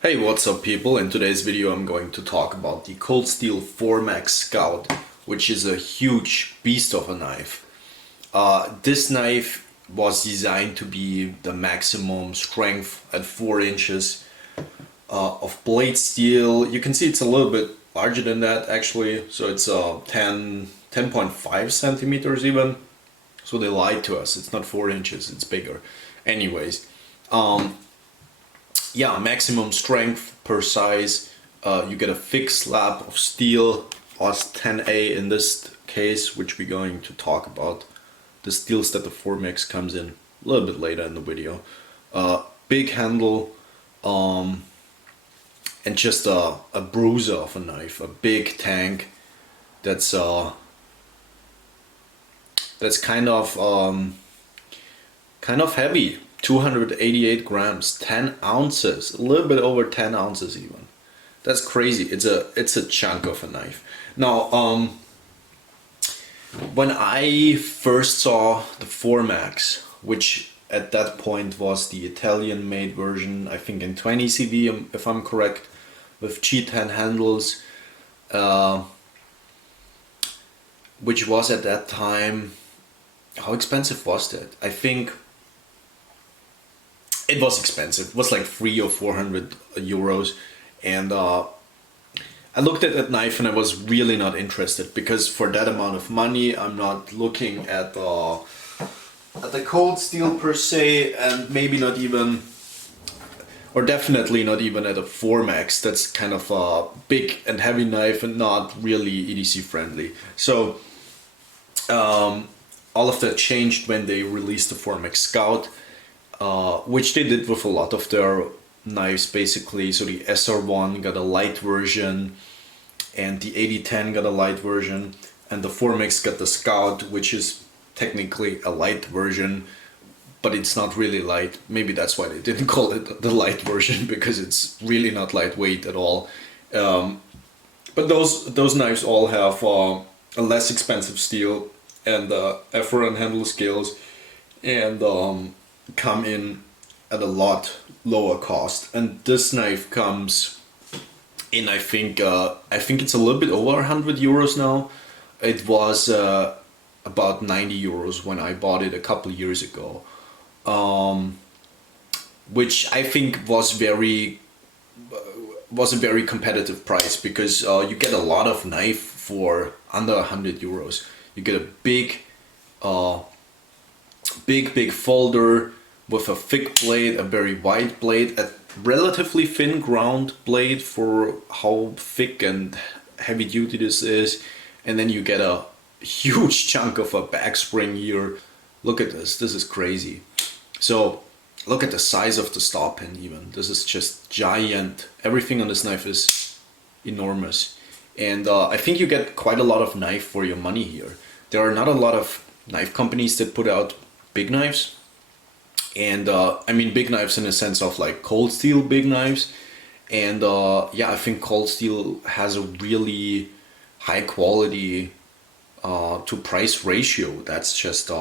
Hey, what's up people? In today's video I'm going to talk about the Cold Steel 4max Scout, which is a huge beast of a knife. This knife was designed to be the maximum strength at 4 inches of blade steel. You can see it's a little bit larger than that actually, so it's 10.5 centimeters even. So they lied to us, it's not 4 inches, it's bigger. Anyways, yeah, maximum strength per size. You get a thick slab of steel, OS 10A in this case, which we're going to talk about. The steels that the 4max comes in a little bit later in the video. Big handle, and just a bruiser of a knife, a big tank that's kind of heavy. 288 grams, 10 ounces, a little bit over 10 ounces even. That's crazy. It's a chunk of a knife. Now, when I first saw the 4max, which at that point was the Italian made version, I think in 20 CV if I'm correct, with G10 handles, which was at that time, how expensive was that? I think it was expensive. It was like 300 or 400 euros, and I looked at that knife and I was really not interested, because for that amount of money I'm not looking at the cold steel per se, and maybe not even, or definitely not even at a 4max. That's kind of a big and heavy knife and not really EDC friendly. So all of that changed when they released the 4max Scout. Which they did with a lot of their knives basically. So the SR1 got a light version, and the 8010 got a light version, and the 4max got the Scout, which is technically a light version, but it's not really light. Maybe that's why they didn't call it the light version, because it's really not lightweight at all. But those knives all have a less expensive steel and FRN handle scales, and come in at a lot lower cost. And this knife comes in, I think it's a little bit over 100 euros now. It was about 90 euros when I bought it a couple years ago, which I think was a very competitive price, because you get a lot of knife for under 100 euros. You get a big folder with a thick blade, a very wide blade, a relatively thin ground blade for how thick and heavy duty this is, and then you get a huge chunk of a back spring here. Look at this is crazy. So look at the size of the stop pin even. This is just giant. Everything on this knife is enormous, and I think you get quite a lot of knife for your money here. There are not a lot of knife companies that put out big knives. And I mean big knives in the sense of like cold steel big knives. And yeah, I think Cold Steel has a really high quality to price ratio that's just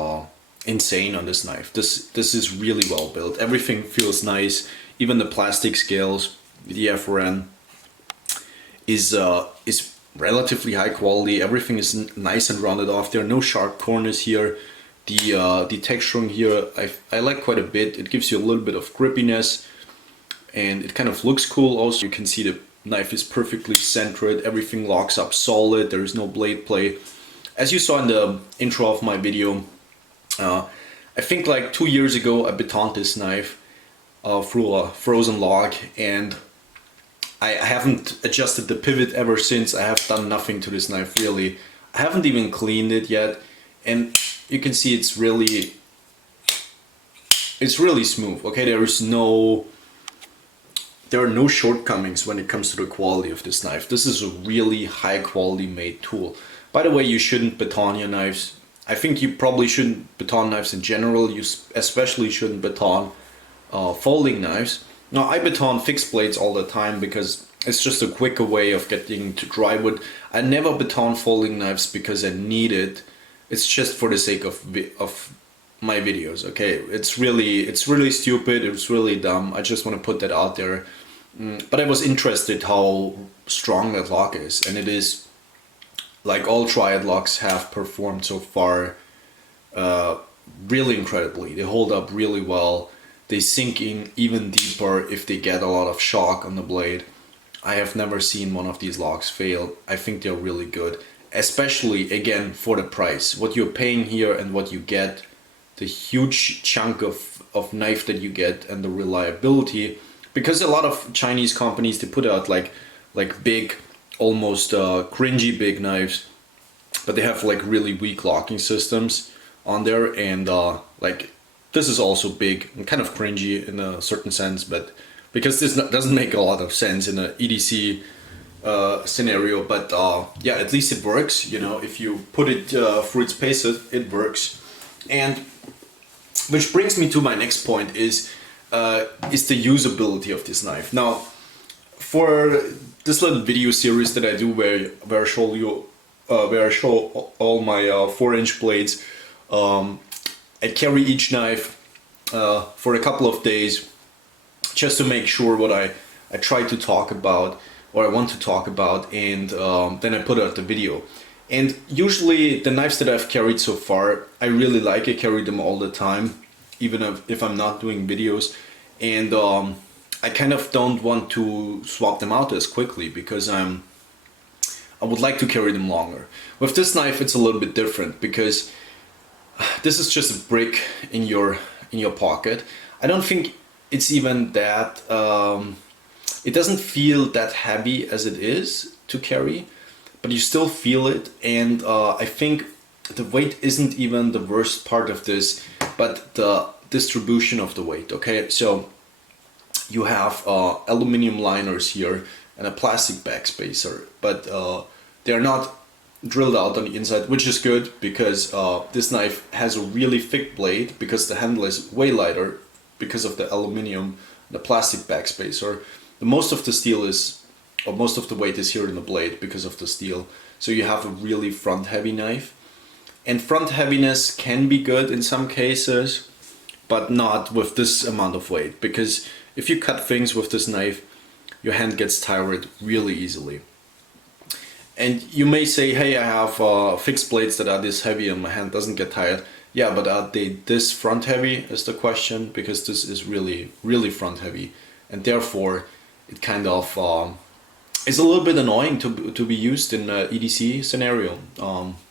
insane on this knife. This is really well built. Everything feels nice. Even the plastic scales, the FRN is relatively high quality. Everything is nice and rounded off. There are no sharp corners here. The texturing here I like quite a bit. It gives you a little bit of grippiness, and it kind of looks cool also. You can see the knife is perfectly centered. Everything locks up solid. There is no blade play. As you saw in the intro of my video, I think like 2 years ago I betoned this knife through a frozen log, and I haven't adjusted the pivot ever since. I have done nothing to this knife really. I haven't even cleaned it yet, and you can see it's really smooth. Okay, there are no shortcomings when it comes to the quality of this knife. This is a really high quality made tool. By the way, you shouldn't baton your knives. I think you probably shouldn't baton knives in general. You especially shouldn't baton folding knives. Now, I baton fixed blades all the time because it's just a quicker way of getting to dry wood. I never baton folding knives because I need it. It's just for the sake of my videos. Okay, it's really stupid. It's really dumb. I just want to put that out there. But I was interested how strong that lock is, and it is, like all triad locks have performed so far, really incredibly. They hold up really well. They sink in even deeper if they get a lot of shock on the blade. I have never seen one of these locks fail. I think they're really good, especially again for the price. What you're paying here and what you get, the huge chunk of knife that you get, and the reliability. Because a lot of Chinese companies, they put out like big, almost cringy big knives, but they have like really weak locking systems on there, and like this is also big and kind of cringy in a certain sense, but because this doesn't make a lot of sense in an EDC scenario, but yeah, at least it works. You know, if you put it through its paces, it works. And which brings me to my next point is the usability of this knife. Now, for this little video series that I do where I show all my 4-inch blades, I carry each knife for a couple of days just to make sure what I try to talk about or I want to talk about, and then I put out the video. And usually the knives that I've carried so far, I really like. I carry them all the time, even if I'm not doing videos. And I kind of don't want to swap them out as quickly because I would like to carry them longer. With this knife, it's a little bit different because this is just a brick in your pocket. I don't think it's even that. It doesn't feel that heavy as it is to carry, but you still feel it. And I think the weight isn't even the worst part of this, but the distribution of the weight. Okay, so you have aluminum liners here and a plastic backspacer, but they're not drilled out on the inside, which is good because this knife has a really thick blade because the handle is way lighter because of the aluminum, the plastic backspacer. Most of the steel is, or most of the weight is here in the blade because of the steel. So you have a really front heavy knife, and front heaviness can be good in some cases, but not with this amount of weight, because if you cut things with this knife, your hand gets tired really easily. And you may say, hey, I have fixed blades that are this heavy and my hand doesn't get tired. Yeah, but are they this front heavy is the question, because this is really, really front heavy. And therefore, it kind of is a little bit annoying to be used in an EDC scenario,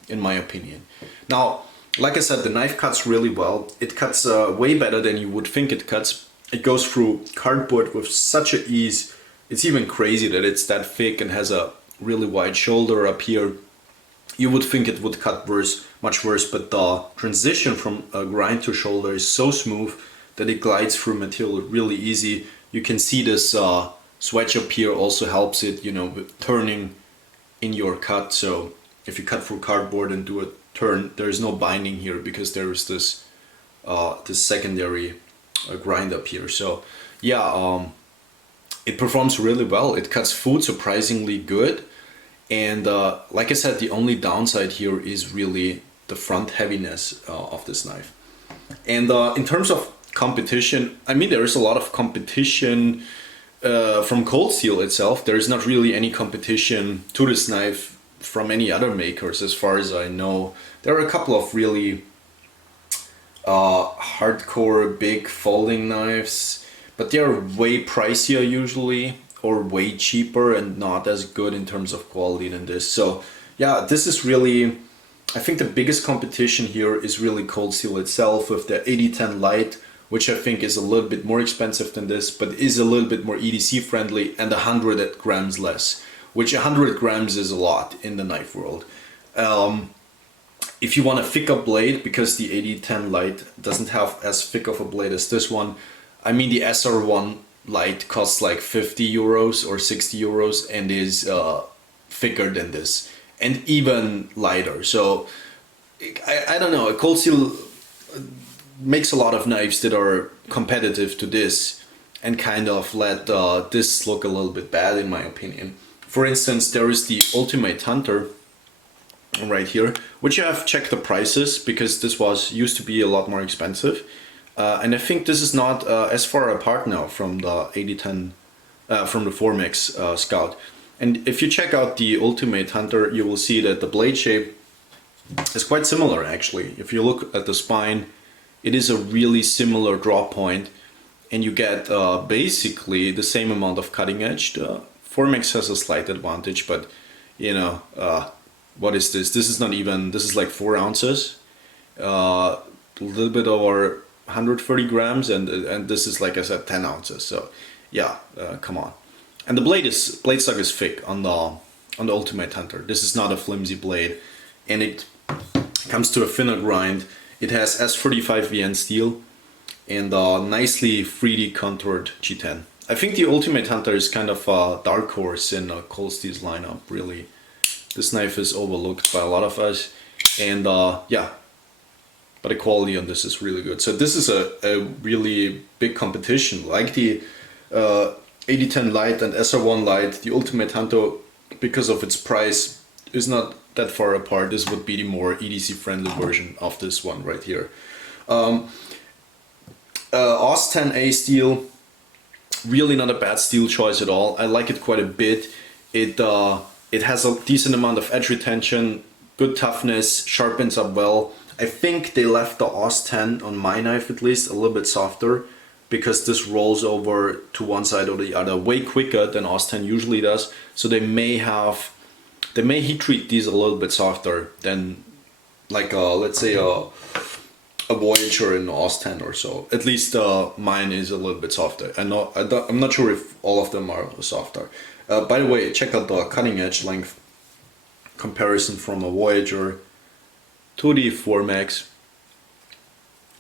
in my opinion. Now, like I said, the knife cuts really well. It cuts way better than you would think it cuts. It goes through cardboard with such a ease. It's even crazy that it's that thick and has a really wide shoulder up here. You would think it would cut much worse, but the transition from a grind to shoulder is so smooth that it glides through material really easy. You can see this swedge up here also helps it, you know, with turning in your cut. So if you cut through cardboard and do a turn, there is no binding here because there is this secondary grind up here. So yeah, it performs really well. It cuts food surprisingly good. And like I said, the only downside here is really the front heaviness of this knife. And in terms of competition, I mean, there is a lot of competition from cold steel itself. There is not really any competition to this knife from any other makers as far as I know. There are a couple of really hardcore big folding knives, but they are way pricier usually, or way cheaper and not as good in terms of quality than this. So yeah, this is really, I think the biggest competition here is really cold steel itself with the 8010 Lite which I think is a little bit more expensive than this, but is a little bit more EDC friendly, and 100 grams less, which 100 grams is a lot in the knife world. If you want a thicker blade, because the 8010 Lite doesn't have as thick of a blade as this one, I mean the SR1 Lite costs like 50 euros or 60 euros and is thicker than this and even lighter. So I don't know, Cold Steel makes a lot of knives that are competitive to this and kind of let this look a little bit bad in my opinion. For instance, there is the Ultimate Hunter right here, which I have checked the prices because this used to be a lot more expensive, and I think this is not as far apart now from the 8010 from the Formex Scout. And if you check out the Ultimate Hunter, you will see that the blade shape is quite similar actually. If you look at the spine, it is a really similar draw point, and you get basically the same amount of cutting edge. The Formex has a slight advantage, but you know, what is this? This is not even, this is like 4 ounces, a little bit over 130 grams, and this is, like I said, 10 ounces. So yeah, come on. And the blade stock is thick on the Ultimate Hunter. This is not a flimsy blade, and it comes to a thinner grind. It has S35VN steel and a nicely 3D contoured G10. I think the Ultimate Hunter is kind of a dark horse in Cold Steel's lineup, really. This knife is overlooked by a lot of us, and yeah, but the quality on this is really good. So this is a really big competition, like the 8010 Lite and SR1 Lite. The Ultimate Hunter, because of its price, is not that far apart. This would be the more EDC friendly version of this one right here. AUS 10A steel, really not a bad steel choice at all. I like it quite a bit. It has a decent amount of edge retention, good toughness, sharpens up well. I think they left the AUS 10 on my knife at least a little bit softer, because this rolls over to one side or the other way quicker than AUS 10 usually does. So they may heat treat these a little bit softer than, like let's say a Voyager in AUS 10 or so. At least mine is a little bit softer. I'm not sure if all of them are softer. By the way, check out the cutting edge length comparison from a Voyager to the Formex.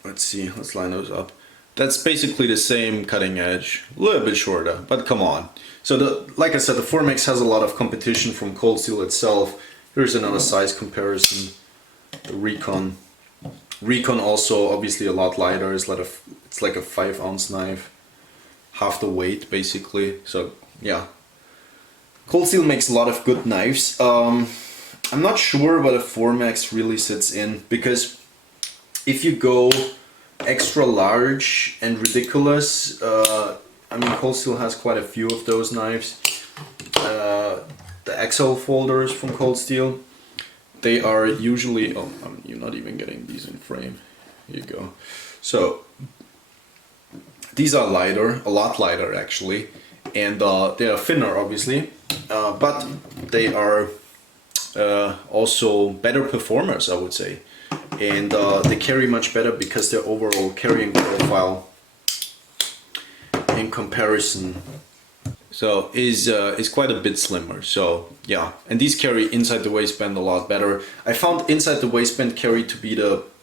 Let's see, let's line those up. That's basically the same cutting edge, a little bit shorter, but come on. So like I said, the Formex has a lot of competition from Cold Steel itself. Here's another size comparison. The Recon. Recon also obviously a lot lighter. It's like a 5 ounce knife, half the weight basically. So yeah, Cold Steel makes a lot of good knives. I'm not sure what a Formex really sits in, because if you go extra large and ridiculous, I mean, Cold Steel has quite a few of those knives. The XL folders from Cold Steel, they are usually, oh, you're not even getting these in frame. Here you go. So these are lighter, a lot lighter actually, and they are thinner obviously, but they are also better performers, I would say, and they carry much better because their overall carrying profile in comparison is quite a bit slimmer. So yeah, and these carry inside the waistband a lot better. I found inside the waistband carry to be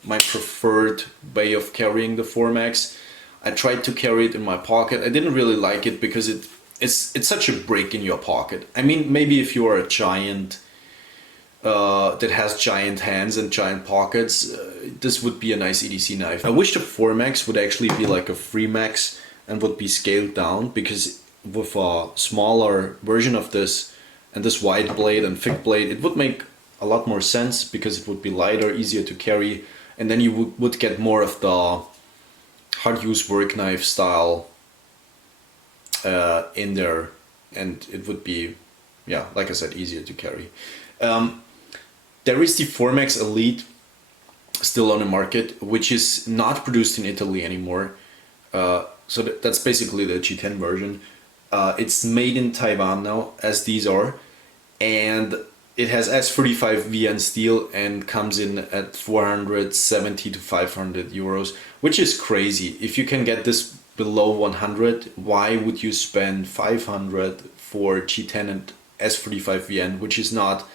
my preferred way of carrying the Formex. I tried to carry it in my pocket. I didn't really like it because it's such a break in your pocket. I mean, maybe if you are a giant that has giant hands and giant pockets, this would be a nice EDC knife. I wish the Formex would actually be like a Freemax and would be scaled down, because with a smaller version of this and this wide blade and thick blade, it would make a lot more sense, because it would be lighter, easier to carry, and then you would get more of the hard use work knife style in there, and it would be, yeah, like I said, easier to carry. There is the Formex Elite still on the market, which is not produced in Italy anymore. So that's basically the G10 version. It's made in Taiwan now, as these are, and it has S35 VN steel and comes in at 470 to 500 euros, which is crazy. If you can get this below 100, why would you spend 500 for G10 and S35 VN, which is not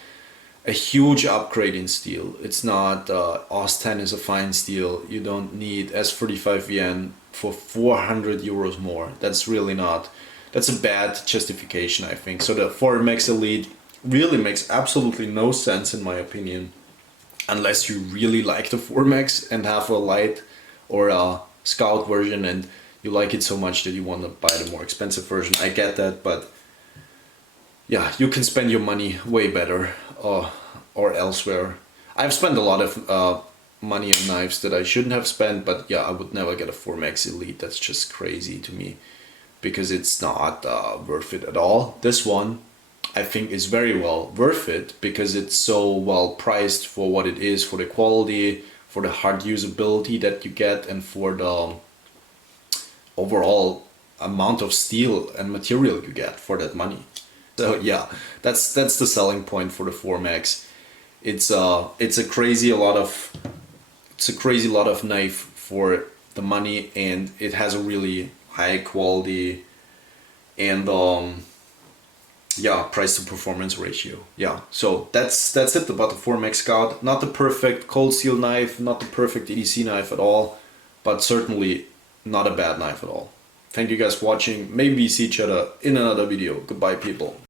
a huge upgrade in steel. It's not, OS 10 is a fine steel. You don't need S45 VN for 400 euros more. That's really not, that's a bad justification, I think. So the 4MX Elite really makes absolutely no sense in my opinion, unless you really like the 4MX and have a light or a Scout version and you like it so much that you want to buy the more expensive version. I get that, but yeah, you can spend your money way better or elsewhere. I've spent a lot of money on knives that I shouldn't have spent, but yeah, I would never get a 4MX Elite. That's just crazy to me because it's not worth it at all. This one I think is very well worth it because it's so well priced for what it is, for the quality, for the hard usability that you get, and for the overall amount of steel and material you get for that money. So yeah, that's the selling point for the 4MX. It's a crazy lot of knife for the money, and it has a really high quality and yeah, price to performance ratio. Yeah, so that's it about the 4MX Scout. Not the perfect cold steel knife, not the perfect EDC knife at all, but certainly not a bad knife at all. Thank you guys for watching. Maybe we see each other in another video. Goodbye, people.